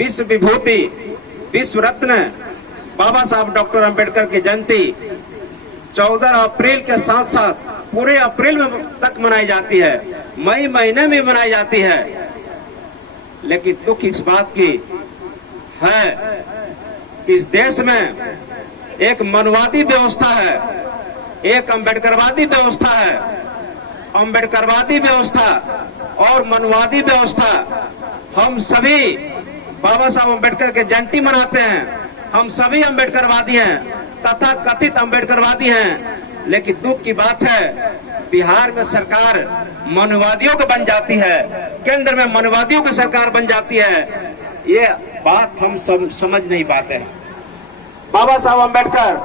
विश्व विभूति, विश्व रत्न बाबा साहब डॉक्टर अंबेडकर की जयंती 14 अप्रैल के साथ साथ पूरे अप्रैल में तक मनाई जाती है, मई महीने में मनाई जाती है। लेकिन दुख इस बात की है कि इस देश में एक मनवादी व्यवस्था है, एक अंबेडकरवादी व्यवस्था है। अंबेडकरवादी व्यवस्था और मनवादी व्यवस्था, हम सभी बाबा साहब अंबेडकर के जयंती मनाते हैं, हम सभी अंबेडकरवादी हैं, तथा कथित अंबेडकरवादी हैं। लेकिन दुख की बात है बिहार में सरकार मनवादियों की बन जाती है, केंद्र में मनवादियों की सरकार बन जाती है। ये बात हम समझ नहीं पाते हैं। बाबा साहब अंबेडकर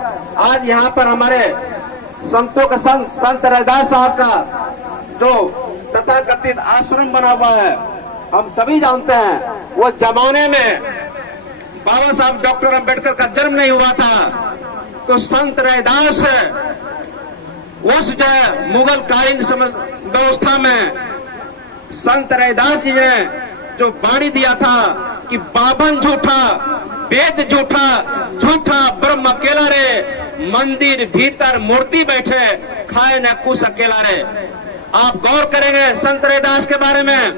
आज यहाँ पर हमारे संतों का संत रैदास साहब का जो तथाकथित आश्रम बना हुआ है, हम सभी जानते हैं वो जमाने में बाबा साहब डॉक्टर अंबेडकर का जन्म नहीं हुआ था तो संत रैदास उस जो है मुगल कालीन व्यवस्था में संत रैदास जी ने जो वाणी दिया था कि बावन झूठा, वेद झूठा, झूठा ब्रह्म अकेला रे, मंदिर भीतर मूर्ति बैठे, खाए न कुछ अकेला रे। आप गौर करेंगे संत रैदास के बारे में,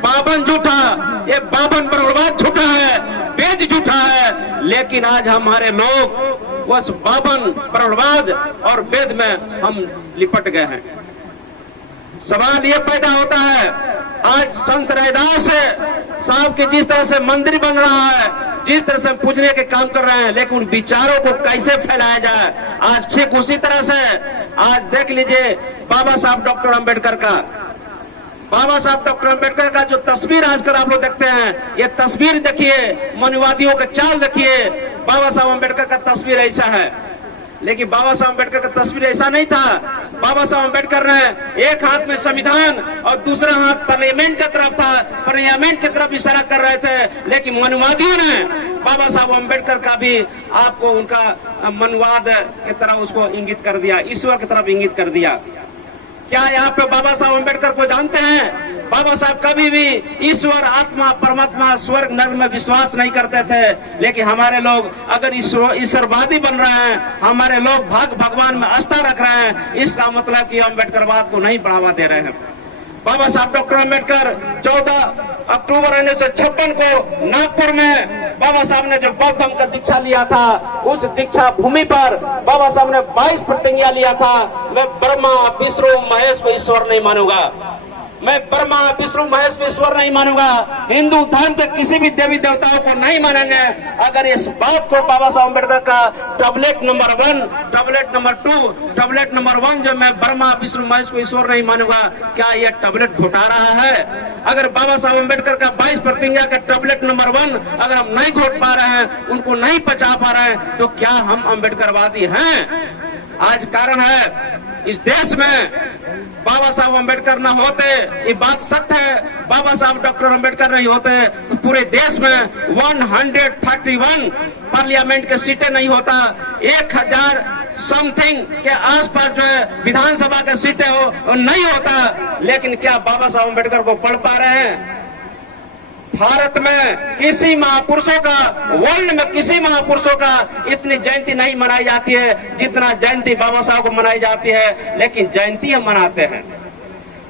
बावन झूठा, ये बावन ब्रह्मवाद झूठा है, वेद झूठा है। लेकिन आज हमारे लोग उस बावन ब्रह्मवाद और वेद में हम लिपट गए हैं। सवाल ये पैदा होता है, आज संत रैदास साहब के जिस तरह से मंदिर बन रहा है, जिस तरह से पूजने के काम कर रहे हैं, लेकिन उन विचारों को कैसे फैलाया जाए, आज ठीक उसी तरह से आज देख लीजिए बाबा साहब डॉक्टर अंबेडकर का, बाबा साहब डॉक्टर अंबेडकर का जो तस्वीर आजकल आप लोग देखते हैं, ये तस्वीर देखिए, मनवादियों का चाल देखिए। बाबा साहब अंबेडकर का तस्वीर ऐसा है, लेकिन बाबा साहब अंबेडकर का तस्वीर ऐसा नहीं था। बाबा साहब अंबेडकर ने एक हाथ में संविधान और दूसरा हाथ पार्लियामेंट की तरफ था, पार्लियामेंट की तरफ इशारा कर रहे थे। लेकिन मनवादियों ने बाबा साहब अंबेडकर का भी आपको उनका मनवाद की तरफ उसको इंगित कर दिया, ईश्वर की तरफ इंगित कर दिया। क्या यहाँ पे बाबा साहब अंबेडकर को जानते हैं? बाबा साहब कभी भी ईश्वर, आत्मा, परमात्मा, स्वर्ग, नर्क में विश्वास नहीं करते थे। लेकिन हमारे लोग अगर ईश्वरवादी बन रहे हैं, हमारे लोग भगवान में आस्था रख रहे हैं, इसका मतलब कि अंबेडकरवाद को नहीं बढ़ावा दे रहे हैं। बाबा साहब डॉक्टर अंबेडकर 14 अक्टूबर 1956 को नागपुर में बाबा साहब ने जो बौद्ध धर्म का दीक्षा लिया था, उस दीक्षा भूमि पर बाबा साहब ने 22 प्रतिज्ञा लिया था। मैं ब्रह्मा विष्णु महेश को ईश्वर नहीं मानूंगा, मैं ब्रह्मा विष्णु महेश को ईश्वर नहीं मानूंगा, हिंदू धर्म के किसी भी देवी देवताओं को नहीं मानेंगे। अगर इस बात को बाबा साहब अम्बेडकर का tablet number 1, tablet number 2, tablet number 1 जो मैं ब्रह्मा विष्णु महेश को ईश्वर नहीं मानूंगा, क्या ये टैबलेट घोटा रहा है? अगर बाबा साहब अम्बेडकर का 22 प्रतिज्ञा का टैबलेट नंबर 1 अगर हम नहीं घोट पा रहे हैं, उनको नहीं पचा पा रहे हैं, तो क्या हम अम्बेडकरवादी हैं? आज कारण है इस देश में बाबा साहब अम्बेडकर न होते, ये बात सत्य है, बाबा साहब डॉक्टर अम्बेडकर नहीं होते तो पूरे देश में 131 पार्लियामेंट के सीटें नहीं होता, 1000 समथिंग के आसपास जो है विधानसभा के सीटें हो नहीं होता। लेकिन क्या बाबा साहब अम्बेडकर को पढ़ पा रहे हैं? भारत में किसी महापुरुषों का, वर्ल्ड में किसी महापुरुषों का इतनी जयंती नहीं मनाई जाती है जितना जयंती बाबा साहब को मनाई जाती है। लेकिन जयंती हम मनाते हैं,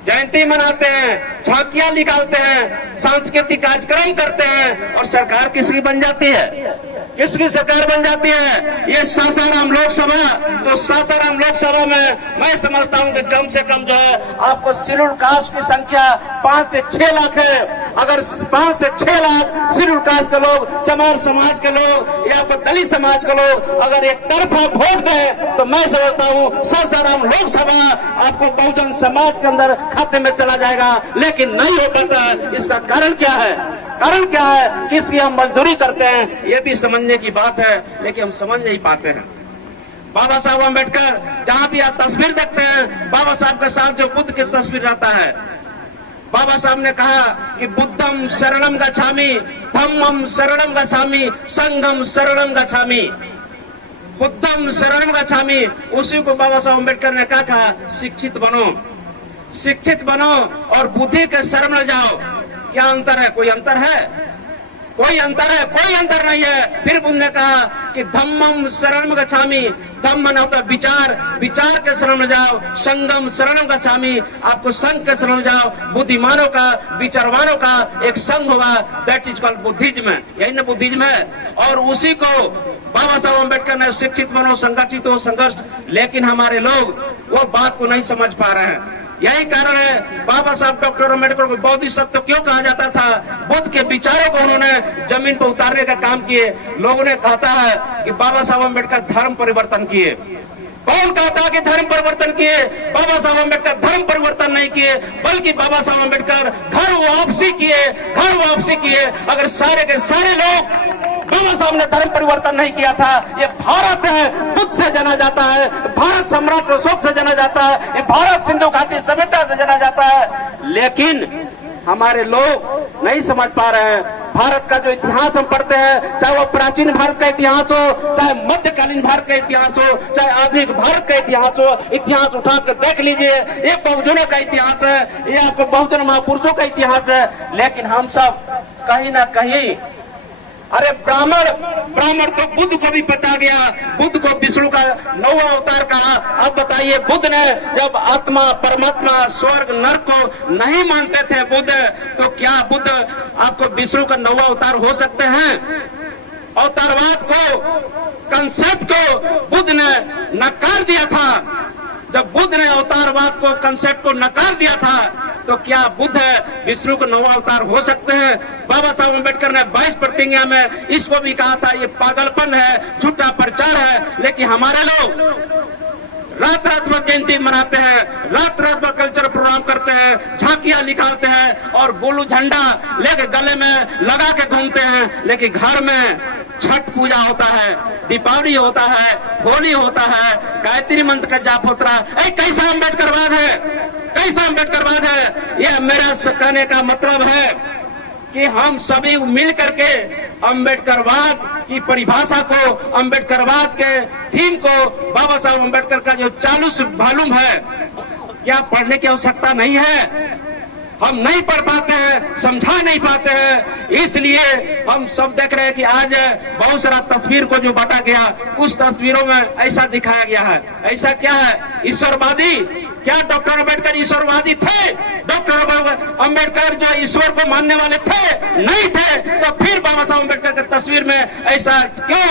जयंती मनाते हैं, झांकियां निकालते हैं, सांस्कृतिक कार्यक्रम करते हैं, और सरकार किसकी बन जाती है? किसकी सरकार बन जाती है? ये सासाराम लोकसभा। तो सासाराम लोकसभा में मैं समझता हूँ कि कम से कम जो है आपको शेड्यूल कास्ट की संख्या 5 से 6 लाख है। अगर 5 से 6 लाख शेड्यूल कास्ट के लोग, चमार समाज के लोग या दलित समाज के लोग अगर एक तरफा वोट दें तो मैं समझता हूँ सासाराम लोकसभा आपको बहुजन समाज के अंदर खाते में चला जाएगा। लेकिन नहीं हो पाता। इसका कारण क्या है? कारण क्या है? किसकी हम मजदूरी करते हैं, ये भी समझने की बात है, लेकिन हम समझ नहीं पाते हैं। बाबा साहब अम्बेडकर जहाँ भी आप तस्वीर देखते हैं, बाबा साहब के साथ जो बुद्ध की तस्वीर रहता है, बाबा साहब ने कहा कि बुद्धम शरणम गच्छामि, धम्मम शरणम गच्छामि, संघम शरणम गच्छामि। बुद्धम शरणम गच्छामि, उसी को बाबा साहब अम्बेडकर ने कहा शिक्षित बनो, शिक्षित बनो और बुद्धि के शरण में जाओ। क्या अंतर है? कोई अंतर है? कोई अंतर है? कोई अंतर नहीं है। फिर बुद्ध ने कहा कि धम्मम शरणम गच्छामि, धम्म न होता विचार, विचार के शरण में जाओ। संगम शरणम गच्छामि, आपको संघ के शरण में जाओ। बुद्धिमानों का, विचारवानों का एक संघ होगा, दैट इज कॉल्ड बुद्धिज्म। यही ना बुद्धिज्म है। और उसी को बाबा साहब अम्बेडकर ने शिक्षित बनो, संगठित हो, संघर्ष, लेकिन हमारे लोग वो बात को नहीं समझ पा रहे हैं। यही कारण है बाबा साहब डॉक्टर अम्बेडकर को बोधिसत्व क्यों कहा जाता था? बुद्ध के विचारों को उन्होंने जमीन पर उतारने का काम किए। लोगों ने कहता है कि बाबा साहब अम्बेडकर धर्म परिवर्तन किए। कौन कहता कि धर्म परिवर्तन किए? बाबा साहब अम्बेडकर धर्म परिवर्तन नहीं किए, बल्कि बाबा साहब अम्बेडकर घर वापसी किए, घर वापसी किए। अगर सारे के सारे लोग, बाबा साहब ने धर्म परिवर्तन नहीं किया था। ये भारत है, बुद्ध से जाना जाता है, भारत सम्राट अशोक से जाना जाता है, ये भारत सिंधु घाटी सभ्यता से जाना जाता है। लेकिन हमारे लोग नहीं समझ पा रहे हैं। भारत का जो इतिहास हम पढ़ते हैं, चाहे वो प्राचीन भारत का इतिहास हो, चाहे मध्यकालीन भारत का इतिहास हो, चाहे आधुनिक भारत का इतिहास हो, इतिहास उठा कर देख लीजिए। ये बहुजनों का इतिहास है, ये आपको बहुजन महापुरुषों का इतिहास है। लेकिन हम सब कहीं ना कहीं, अरे ब्राह्मण तो बुद्ध को भी पचा गया, बुद्ध को विष्णु का 9वां अवतार कहा। अब बताइए, बुद्ध ने जब आत्मा, परमात्मा, स्वर्ग, नरक को नहीं मानते थे बुद्ध, तो क्या बुद्ध आपको विष्णु का 9वां अवतार हो सकते हैं? अवतारवाद को, कंसेप्ट को बुद्ध ने नकार दिया था। जब बुद्ध ने अवतारवाद को, कंसेप्ट को नकार दिया था, तो क्या बुद्ध विष्णु को 9वां अवतार हो सकते हैं? बाबा साहब अम्बेडकर ने 22 प्रतिज्ञा में इसको भी कहा था, ये पागलपन है, झूठा प्रचार है। लेकिन हमारे लोग रात रात भर जयंती मनाते हैं, रात रात भर कल्चर प्रोग्राम करते हैं, झांकियां निकालते हैं और गोलू झंडा लेके गले में लगा के घूमते हैं। लेकिन घर में छठ पूजा होता है, दीपावली होता है, होली होता है, गायत्री मंत्र का जाप होता है। कैसा अम्बेडकरवाद है? कैसा अम्बेडकरवाद है? यह मेरा कहने का मतलब है कि हम सभी मिल करके अम्बेडकरवाद की परिभाषा को, अम्बेडकरवाद के थीम को, बाबा साहब अम्बेडकर का जो 40 वॉल्यूम है, क्या पढ़ने की आवश्यकता नहीं है? हम नहीं पढ़ पाते हैं, समझा नहीं पाते हैं। इसलिए हम सब देख रहे हैं कि आज बहुत सारा तस्वीर को जो बांटा गया, उस तस्वीरों में ऐसा दिखाया गया है। ऐसा क्या है? ईश्वरवादी। क्या डॉक्टर अम्बेडकर ईश्वरवादी थे? डॉक्टर अम्बेडकर जो ईश्वर को मानने वाले थे? नहीं थे। तो फिर बाबा साहब अम्बेडकर की तस्वीर में ऐसा क्यों?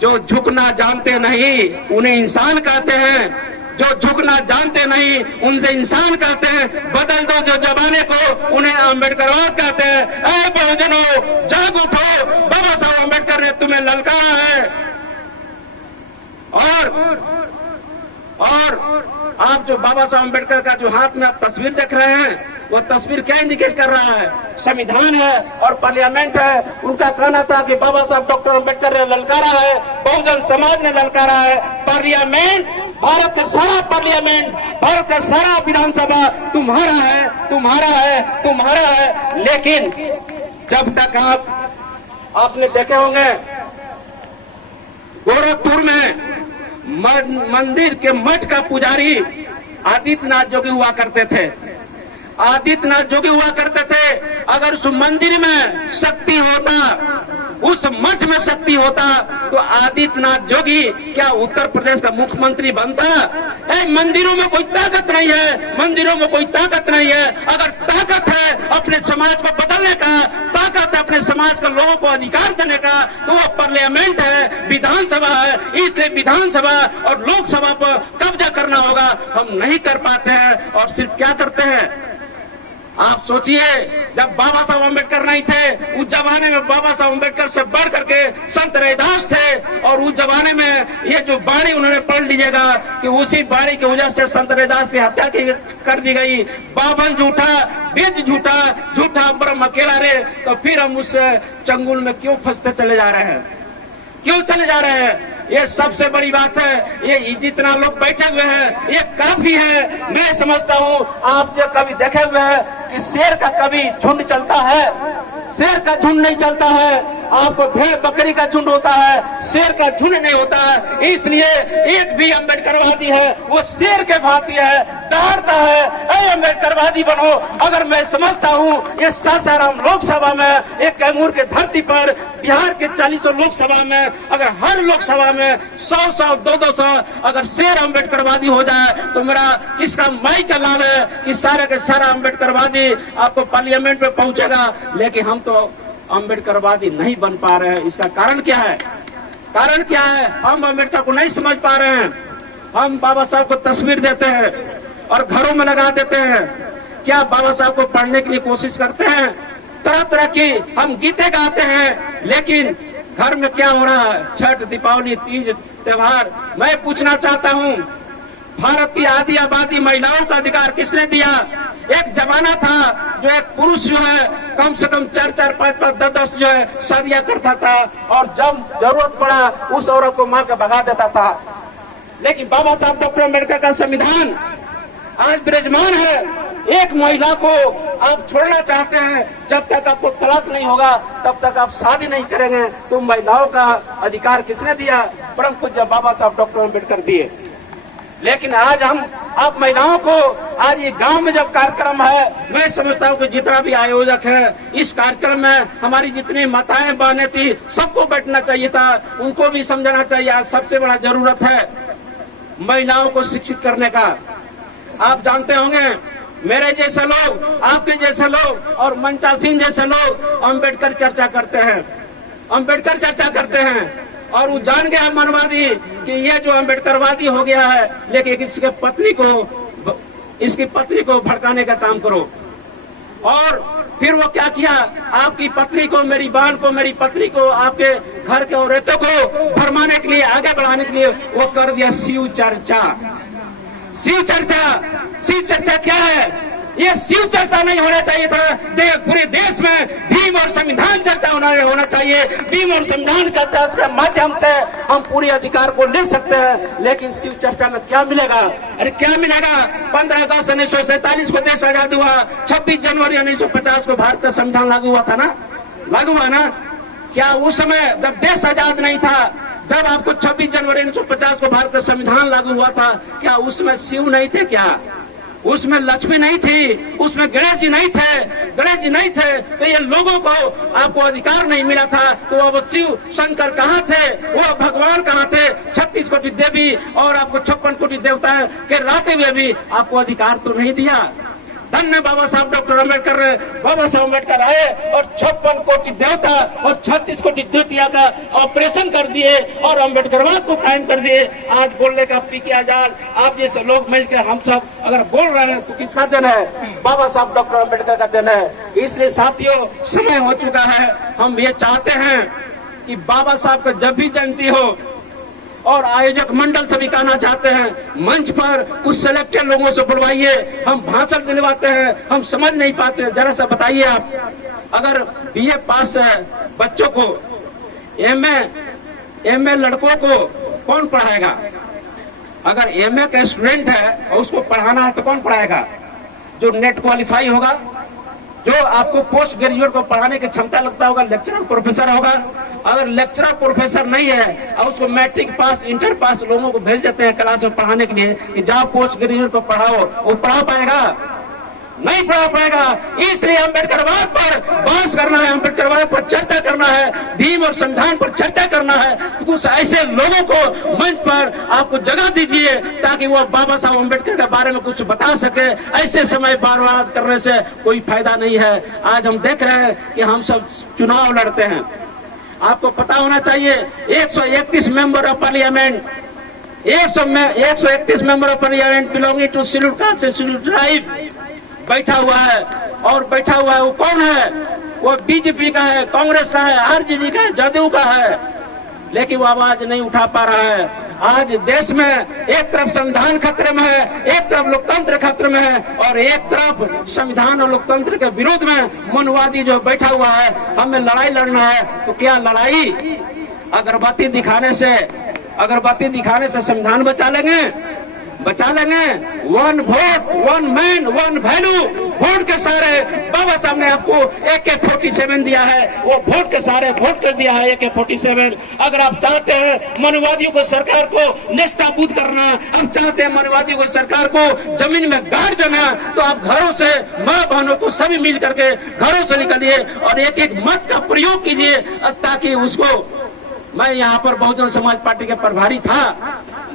जो झुकना जानते नहीं उन्हें इंसान कहते हैं, जो झुकना जानते नहीं उनसे इंसान कहते हैं। बदल दो जो जमाने को, उन्हें अम्बेडकरवाद कहते हैं। ऐ बहुजनों, जाग उठो, बाबा साहब अम्बेडकर ने तुम्हें ललकारा है। और आप जो बाबा साहब अम्बेडकर का जो हाथ में आप तस्वीर देख रहे हैं, वो तस्वीर क्या इंडिकेट कर रहा है? संविधान है और पार्लियामेंट है। उनका कहना था कि बाबा साहब डॉक्टर अम्बेडकर ने ललकारा है, बहुजन समाज ने ललकारा है। पार्लियामेंट, भारत का सारा पार्लियामेंट, भारत का सारा विधानसभा तुम्हारा है, तुम्हारा है, तुम्हारा है। लेकिन जब तक आपने देखे होंगे गोरखपुर में मंदिर के मठ का पुजारी आदित्यनाथ जोगी हुआ करते थे। आदित्यनाथ जोगी हुआ करते थे। अगर उस मंदिर में शक्ति होता, उस मठ में शक्ति होता, तो आदित्यनाथ जोगी क्या उत्तर प्रदेश का मुख्यमंत्री बनता? मंदिरों में कोई ताकत नहीं है, मंदिरों में कोई ताकत नहीं है। अगर ताकत है अपने समाज को बदलने का, ताकत है अपने समाज के लोगों को अधिकार देने का, तो वो पार्लियामेंट है, विधानसभा है। इसलिए विधानसभा और लोकसभा पर कब्जा करना होगा। हम नहीं कर पाते हैं और सिर्फ क्या करते हैं? आप सोचिए, जब बाबा साहब अम्बेडकर नहीं थे, उस जमाने में बाबा साहब अम्बेडकर से बढ़ करके संत रैदास थे। और उस जमाने में ये जो बाणी उन्होंने पढ़ लीजिएगा कि उसी बाणी की वजह से संत रैदास की हत्या कर दी गई। बावन झूठा, वेद झूठा, झूठा ब्रह्म अकेला रे। तो फिर हम उस चंगुल में क्यों फंसते चले जा रहे हैं? क्यों चले जा रहे हैं? ये सबसे बड़ी बात है। ये जितना लोग बैठे हुए हैं, ये काफी है। मैं समझता हूँ आप जो कभी देखे हुए हैं कि शेर का कभी झुंड चलता है? शेर का झुंड नहीं चलता है। आपको भेड़ बकरी का झुंड होता है, शेर का झुंड नहीं होता है। इसलिए एक भी अम्बेडकरवादी है वो शेर के भांति है, दहाड़ता है, ऐ अम्बेडकरवादी बनो। अगर मैं समझता हूँ ये सासाराम लोकसभा में, एक कैमूर के धरती पर, बिहार के 40 लोकसभा में, अगर हर लोकसभा में 100 200 अगर शेर अम्बेडकरवादी हो जाए तो मेरा किसका माई का लाल है कि सारा के सारा अम्बेडकरवादी आपको पार्लियामेंट में पहुंचेगा। लेकिन हम तो अम्बेडकरवादी नहीं बन पा रहे हैं। इसका कारण क्या है? कारण क्या है? हम अम्बेडकर को नहीं समझ पा रहे हैं। हम बाबा साहब को तस्वीर देते हैं और घरों में लगा देते हैं। क्या बाबा साहब को पढ़ने के लिए कोशिश करते हैं? तरह तरह की हम गीते गाते हैं, लेकिन घर में क्या हो रहा है? छठ, दीपावली, तीज त्योहार। मैं पूछना चाहता हूँ, भारत की आधी आबादी महिलाओं का अधिकार किसने दिया? एक जमाना था जो एक पुरुष जो है कम से कम 4 5 10 जो है शादियां करता था और जब जरूरत पड़ा उस औरत को मार कर भगा देता था। लेकिन बाबा साहब डॉक्टर अम्बेडकर का संविधान आज विराजमान है। एक महिला को आप छोड़ना चाहते हैं, जब तक आपको तलाक नहीं होगा तब तक आप शादी नहीं करेंगे। तो महिलाओं का अधिकार किसने दिया? परम पूज्य बाबा साहब डॉक्टर अम्बेडकर दिए। लेकिन आज हम आप महिलाओं को, आज ये गांव में जब कार्यक्रम है, मैं समझता हूँ कि जितना भी आयोजक है इस कार्यक्रम में हमारी जितनी माताएं बहनें थी सबको बैठना चाहिए था, उनको भी समझना चाहिए। आज सबसे बड़ा जरूरत है महिलाओं को शिक्षित करने का। आप जानते होंगे मेरे जैसे लोग, आपके जैसे लोग और मंचा सिंह जैसे लोग अम्बेडकर चर्चा करते हैं, अम्बेडकर चर्चा करते हैं और वो जान गया मनवादी कि ये जो अम्बेडकरवादी हो गया है। लेकिन इसकी पत्नी को भड़काने का काम करो। और फिर वो क्या किया? आपकी पत्नी को, मेरी बहन को, मेरी पत्नी को, आपके घर के औरतों को भरमाने के लिए, आगे बढ़ाने के लिए वो कर दिया शिव चर्चा। शिव चर्चा, शिव चर्चा क्या है? ये शिव चर्चा नहीं होना चाहिए था। पूरे देश में भीम और संविधान चर्चा होना चाहिए। भीम और संविधान चर्चा के माध्यम से हम पूरे अधिकार को ले सकते हैं। लेकिन शिव चर्चा में क्या मिलेगा? अरे क्या मिलेगा? 15 अगस्त 1947 को देश आजाद हुआ, 26 जनवरी 1950 को भारत का संविधान लागू हुआ था ना, लागू हुआ ना? क्या उस समय जब देश आजाद नहीं था, जब आपको 26 जनवरी 1950 को भारत का संविधान लागू हुआ था, क्या उसमें शिव नहीं थे? क्या उसमें लक्ष्मी नहीं थी? उसमें गणेश जी नहीं थे? गणेश जी नहीं थे तो ये लोगों को आपको अधिकार नहीं मिला था। तो अब शिव शंकर कहाँ थे? वो भगवान कहाँ थे? 36 कोटि देवी और आपको 56 कोटि देवता के रहते हुए भी आपको अधिकार तो नहीं दिया। धन्य बाबा साहब डॉक्टर अम्बेडकर। बाबा साहब अम्बेडकर आए और 56 कोटि देवता और 36 कोटि द्वितीया का ऑपरेशन कर दिए और अम्बेडकरवाद को कायम कर दिए। आज बोलने का पीके आजाद आप जैसे लोग मिलकर हम सब अगर बोल रहे हैं तो किसका देन है? बाबा साहब डॉक्टर अम्बेडकर का देन है। इसलिए साथियों, समय हो चुका है। हम ये चाहते हैं कि बाबा साहब का जब भी जयंती हो और आयोजक मंडल से भी कहना चाहते हैं, मंच पर कुछ सिलेक्टेड लोगों से बुलवाइए। हम भाषण दिलवाते हैं, हम समझ नहीं पाते। जरा सा बताइए आप, अगर बीए पास है बच्चों को, एमए लड़कों को कौन पढ़ाएगा? अगर एमए का स्टूडेंट है और उसको पढ़ाना है तो कौन पढ़ाएगा? जो नेट क्वालिफाई होगा, जो आपको पोस्ट ग्रेजुएट को पढ़ाने की क्षमता लगता होगा, लेक्चरर प्रोफेसर होगा। अगर लेक्चरर प्रोफेसर नहीं है और उसको मैट्रिक पास, इंटर पास लोगों को भेज देते हैं क्लास में पढ़ाने के लिए कि जाओ पोस्ट ग्रेजुएट को पढ़ाओ, वो पढ़ा पाएगा? नहीं पढ़ा पाएगा। इसलिए अम्बेडकरवाद पर बहस करना है, अम्बेडकरवाद पर चर्चा करना है, भीम और संविधान पर चर्चा करना है। तो कुछ ऐसे लोगों को मंच पर आपको जगह दीजिए ताकि वो बाबा साहब अम्बेडकर के बारे में कुछ बता सके। ऐसे समय बर्बाद करने से कोई फायदा नहीं है। आज हम देख रहे हैं कि हम सब चुनाव लड़ते हैं। आपको पता होना चाहिए 131 member of parliament, 131 member of parliament belonging to scheduled caste से शेड्यूल्ड ट्राइब बैठा हुआ है। और बैठा हुआ है वो कौन है? वो बीजेपी का है, कांग्रेस का है, आरजेडी का है, जदयू का है। लेकिन वो आवाज नहीं उठा पा रहा है। आज देश में एक तरफ संविधान खतरे में है, एक तरफ लोकतंत्र खतरे में है और एक तरफ संविधान और लोकतंत्र के विरोध में मनवादी जो बैठा हुआ है। हमें लड़ाई लड़ना है तो क्या लड़ाई अगरबत्ती दिखाने से संविधान बचा लेंगे? 1 वोट 1 मैन 1 वैल्यू, वोट के सहारे बाबा साहब ने आपको AK-47 दिया है, वो वोट के सहारे वोट कर दिया है AK-47। अगर आप चाहते हैं मनुवादियों को, सरकार को निस्ताबूद करना, आप चाहते हैं मनुवादियों को, सरकार को जमीन में गाड़ देना, तो आप घरों से, माँ बहनों को सभी मिल करके घरों से निकलिए और एक एक मत का प्रयोग कीजिए, ताकि उसको, मैं यहाँ पर बहुजन समाज पार्टी के प्रभारी था,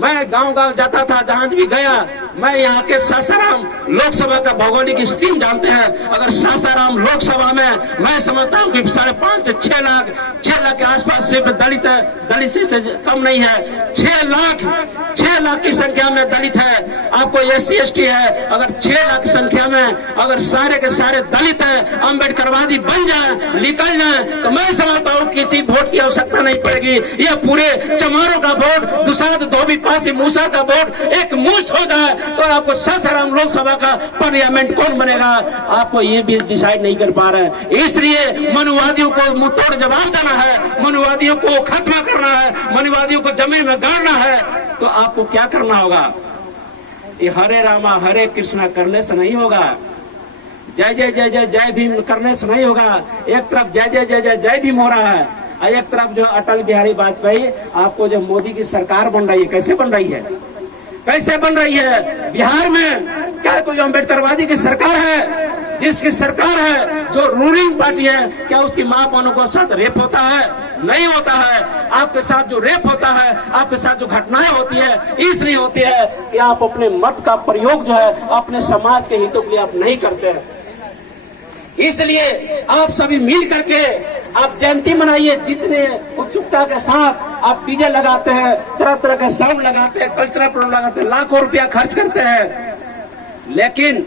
मैं गांव-गांव जाता था, जहां भी गया, मैं यहाँ के सासाराम लोकसभा का भौगोलिक स्थिति जानते हैं। अगर सासाराम लोकसभा में मैं समझता हूँ कि 5.5 से 6 लाख के आसपास सिर्फ दलित से कम नहीं है। 6 लाख की संख्या में दलित है, आपको SC ST है। अगर 6 लाख की संख्या में अगर सारे के सारे दलित है, अम्बेडकरवादी बन जाए, निकल जाए, तो मैं समझता हूँ किसी वोट की आवश्यकता नहीं पड़ेगी। यह पूरे चमारों का वोट, दुसाद, धोबी, पासी, मूसा का वोट एक मुश्त हो जाए, तो आपको सासाराम लोकसभा का पार्लियामेंट कौन बनेगा, आपको ये भी डिसाइड नहीं कर पा रहे। इसलिए मनुवादियों को मुंहतोड़ जवाब देना है, मनुवादियों को खत्म करना है, मनुवादियों को जमीन में गाड़ना है, तो आपको क्या करना होगा? ये हरे रामा हरे कृष्णा करने से नहीं होगा, जय जय जय जय जय भीम करने से नहीं होगा। एक तरफ जय जय जय जय जय भीम हो रहा है, एक तरफ जो अटल बिहारी वाजपेयी, आपको जो मोदी की सरकार बन रही है, कैसे बन रही है, कैसे बन रही है? बिहार में क्या कोई अम्बेडकरवादी की सरकार है? जिसकी सरकार है, जो रूलिंग पार्टी है, क्या उसकी माँ बहनों के साथ रेप होता है? नहीं होता है। आपके साथ जो रेप होता है, आपके साथ जो घटनाएं होती है, इसलिए होती है कि आप अपने मत का प्रयोग जो है अपने समाज के हितों के लिए आप नहीं करते हैं। इसलिए आप सभी मिल करके आप जयंती मनाइए, जितने उत्सुकता के साथ आप डीजे लगाते हैं, तरह तरह के साउंड लगाते हैं, कल्चरल प्रोग्राम लगाते हैं, लाखों रुपया खर्च करते हैं, लेकिन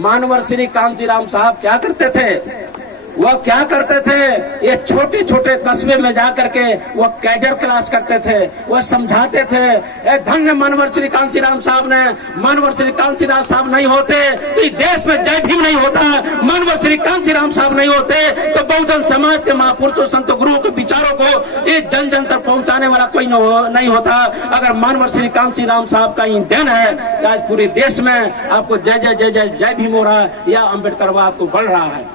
मानवर श्री कांशीराम साहब क्या करते थे? वह क्या करते थे? ये छोटे छोटे कस्बे में जाकर के वह कैडर क्लास करते थे, वह समझाते थे। धन्य मानवर श्री कांशीराम साहब ने, मानवर श्री कांशीराम साहब नहीं होते तो इस देश में जय भीम नहीं होता, मानवर श्री कांशीराम साहब नहीं होते तो बहुजन समाज के महापुरुषों, संतों, गुरुओं के विचारों को ये जन जन तक पहुंचाने वाला कोई नहीं होता। अगर मानवर श्री कांशीराम साहब का ही देन है, आज पूरे देश में आपको जय जय जय जय जय भीम हो रहा है या अम्बेडकरवाद को बढ़ रहा है।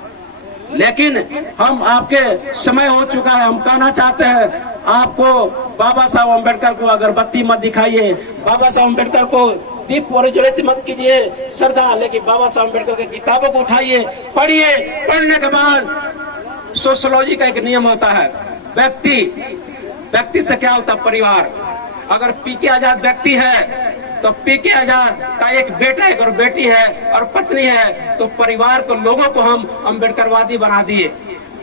लेकिन हम आपके समय हो चुका है, हम कहना चाहते हैं आपको, बाबा साहब अम्बेडकर को अगरबत्ती मत दिखाइए, बाबा साहब अम्बेडकर को दीप प्रज्वलित मत कीजिए श्रद्धा, लेकिन बाबा साहब अम्बेडकर की किताबों को उठाइए, पढ़िए। पढ़ने के बाद सोशियोलॉजी का एक नियम होता है, व्यक्ति से क्या होता है? परिवार। अगर PK आजाद व्यक्ति है तो PK आजाद का एक बेटा, एक और बेटी है और पत्नी है, तो परिवार को, लोगों को हम अम्बेडकरवादी बना दिए।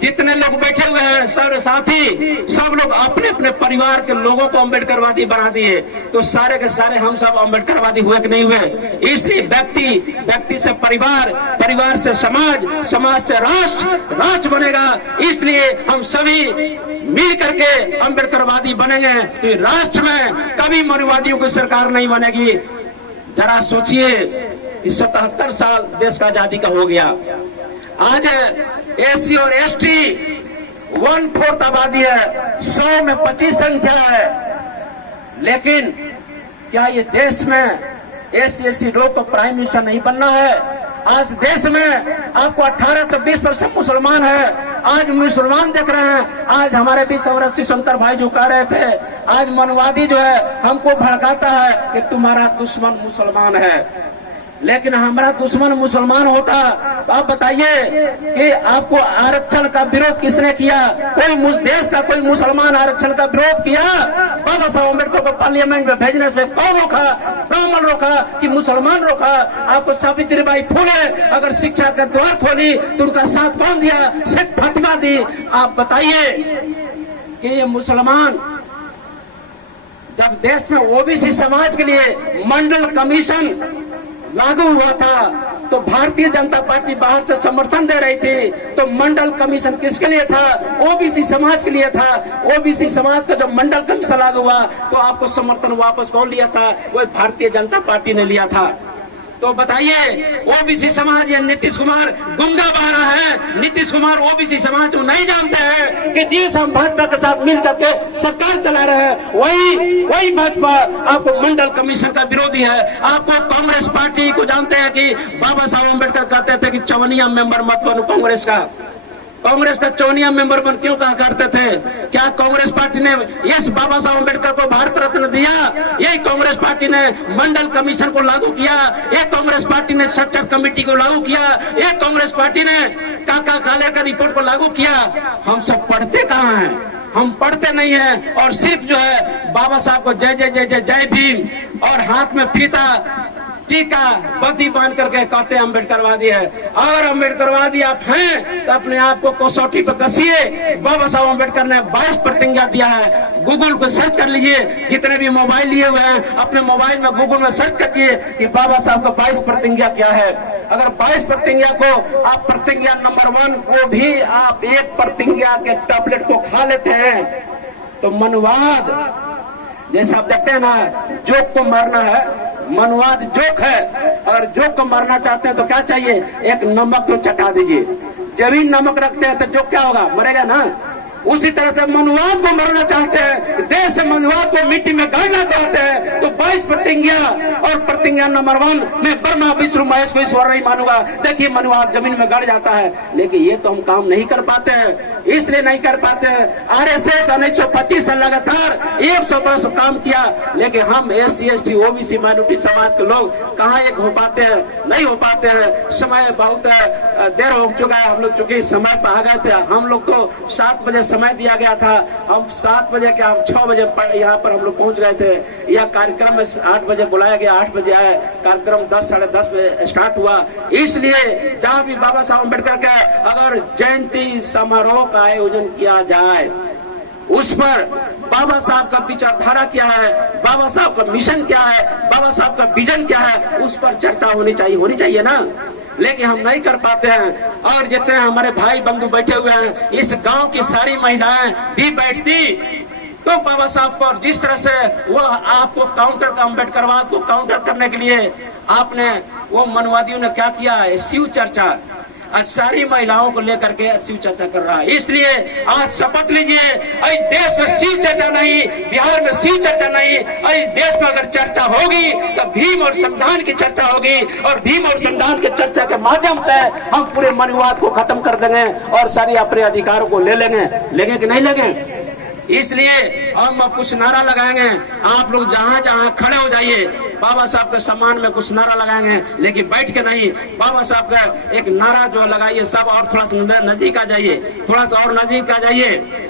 जितने लोग बैठे हुए हैं सारे साथी, सब लोग अपने अपने परिवार के लोगों को अम्बेडकरवादी बना दिए, तो सारे के सारे हम सब अम्बेडकरवादी हुए कि नहीं हुए? इसलिए व्यक्ति से परिवार, परिवार से समाज, समाज से राष्ट्र बनेगा। इसलिए हम सभी मिल करके अम्बेडकरवादी बनेंगे तो राष्ट्र में कभी मनुवादियों की सरकार नहीं बनेगी। जरा सोचिए, इस 77 साल देश का आजादी का हो गया, आज SC और ST 1/4 आबादी है, 100 में 25 संख्या है, लेकिन क्या ये देश में SC ST लोग को प्राइम मिनिस्टर नहीं बनना है? आज देश में आपको 18 से 20% मुसलमान है, आज मुसलमान देख रहे हैं। आज हमारे बीच और शंकर भाई जो कह रहे थे, आज मनवादी जो है हमको भड़काता है कि तुम्हारा दुश्मन मुसलमान है, लेकिन हमारा दुश्मन मुसलमान होता तो आप बताइए कि आपको आरक्षण का विरोध किसने किया? कोई देश का कोई मुसलमान आरक्षण का विरोध किया? बाबा साहब अम्बेडकर को पार्लियामेंट में भेजने से कौन रोका? ब्राह्मण रोका कि मुसलमान रोका? आपको सावित्रीबाई फुले अगर शिक्षा का द्वार खोली तो उनका साथ कौन दिया? शेख फातिमा दी। आप बताइए कि ये मुसलमान, जब देश में OBC समाज के लिए मंडल कमीशन लागू हुआ था तो भारतीय जनता पार्टी बाहर से समर्थन दे रही थी, तो मंडल कमीशन किसके लिए था? OBC समाज के लिए था। OBC समाज का जब मंडल कमीशन लागू हुआ तो आपको समर्थन वापस कौन लिया था? वो भारतीय जनता पार्टी ने लिया था। तो बताइए ओबीसी समाज या नीतीश कुमार गुंगा बहा रहा है? नीतीश कुमार ओबीसी समाज को नहीं जानते हैं कि जिस हम भाजपा के साथ मिल करके सरकार चला रहे हैं वही भाजपा आपको मंडल कमीशन का विरोधी है। आपको कांग्रेस पार्टी को जानते हैं कि बाबा साहब अम्बेडकर कहते थे कि चवनिया मेंबर मत बनो कांग्रेस का चौनिया मेंबर बन क्यों कहा करते थे? क्या कांग्रेस पार्टी ने यस बाबा साहब अम्बेडकर को भारत रत्न दिया? यही कांग्रेस पार्टी ने मंडल कमीशन को लागू किया, ये कांग्रेस पार्टी ने सच्चर कमेटी को लागू किया, ये कांग्रेस पार्टी ने काका काले का रिपोर्ट को लागू किया। हम सब पढ़ते कहाँ हैं? हम पढ़ते नहीं हैं और सिर्फ जो है बाबा साहब को जय जय जय जय जय भीम और हाथ में फीता टीका बत्ती बांध करके कहते हैं अम्बेडकरवादी है। और अम्बेडकरवादी आप हैं तो अपने आप को कसौटी पर कसिए। बाबा साहब अम्बेडकर ने 22 प्रतिज्ञा दिया है। गूगल को सर्च कर लीजिए, जितने भी मोबाइल लिए हुए हैं अपने मोबाइल में गूगल में सर्च करिए कि बाबा साहब का 22 प्रतिज्ञा क्या है। अगर 22 प्रतिज्ञा को आप प्रतिज्ञा नंबर 1 को भी आप एक प्रतिज्ञा के टैबलेट को खा लेते हैं तो मनुवाद जैसे आप देखते हैं ना, जोक को मारना है, मनुवाद जोक है। अगर जोक को मारना चाहते हैं तो क्या चाहिए? एक नमक को चटा दीजिए। जब ही नमक रखते हैं तो जोक क्या होगा? मरेगा ना। उसी तरह से मनुवाद को मारना चाहते हैं, देश से मनुवाद को मिट्टी में गाड़ना चाहते हैं तो 22 प्रतिज्ञा और प्रतिज्ञा नंबर 1 मैं ब्रह्मा विष्णु महेश को ईश्वर नहीं मानूंगा। देखिए मनुवाद जमीन में गड़ जाता है। लेकिन ये तो हम काम नहीं कर पाते हैं, इसलिए नहीं कर पाते हैं। आरएसएस 1925 से लगातार 100 वर्ष काम किया, लेकिन हम SC ST OBC माइनॉरिटी समाज के लोग कहाँ एक हो पाते हैं? नहीं हो पाते हैं। समय बहुत देर हो चुका है, हम लोग चूंकि समय पर आ गए थे। हम लोग तो 7 बजे समय दिया गया था, हम 7 बजे के हम 6 बजे यहाँ पर हम लोग पहुंच गए थे। यह कार्यक्रम में 8 बजे बुलाया गया, 8 बजे आए, कार्यक्रम 10 साढ़े 10 बजे स्टार्ट हुआ। इसलिए जहाँ भी बाबा साहब अम्बेडकर का अगर जयंती समारोह का आयोजन किया जाए उस पर बाबा साहब का विचारधारा क्या है, बाबा साहब का मिशन क्या है, बाबा साहब का विजन क्या है, उस पर चर्चा होनी चाहिए ना। लेकिन हम नहीं कर पाते हैं। और जितने हमारे भाई बंधु बैठे हुए हैं, इस गांव की सारी महिलाएं भी बैठती तो बाबा साहब को जिस तरह से वो आपको काउंटर का अम्बेडकरवाद को काउंटर करने के लिए आपने वो मनवादियों ने क्या किया है? शिव चर्चा आज सारी महिलाओं को लेकर के शिव चर्चा कर रहा है। इसलिए आज शपथ लीजिए, इस देश में शिव चर्चा नहीं, बिहार में शिव चर्चा नहीं, इस देश में अगर चर्चा होगी तो भीम और संविधान की चर्चा होगी और भीम और संविधान की चर्चा के माध्यम से हम पूरे मनुवाद को खत्म कर देंगे और सारे अपने अधिकारों को ले लेंगे कि नहीं लेंगे। इसलिए हम कुछ नारा लगाएंगे, आप लोग जहां खड़े हो जाइए, बाबा साहब के सम्मान में कुछ नारा लगाएंगे, लेकिन बैठ के नहीं। बाबा साहब का एक नारा जो लगाइए सब, और थोड़ा सा नजदीक आ जाइए, थोड़ा सा और नजदीक आ जाइए।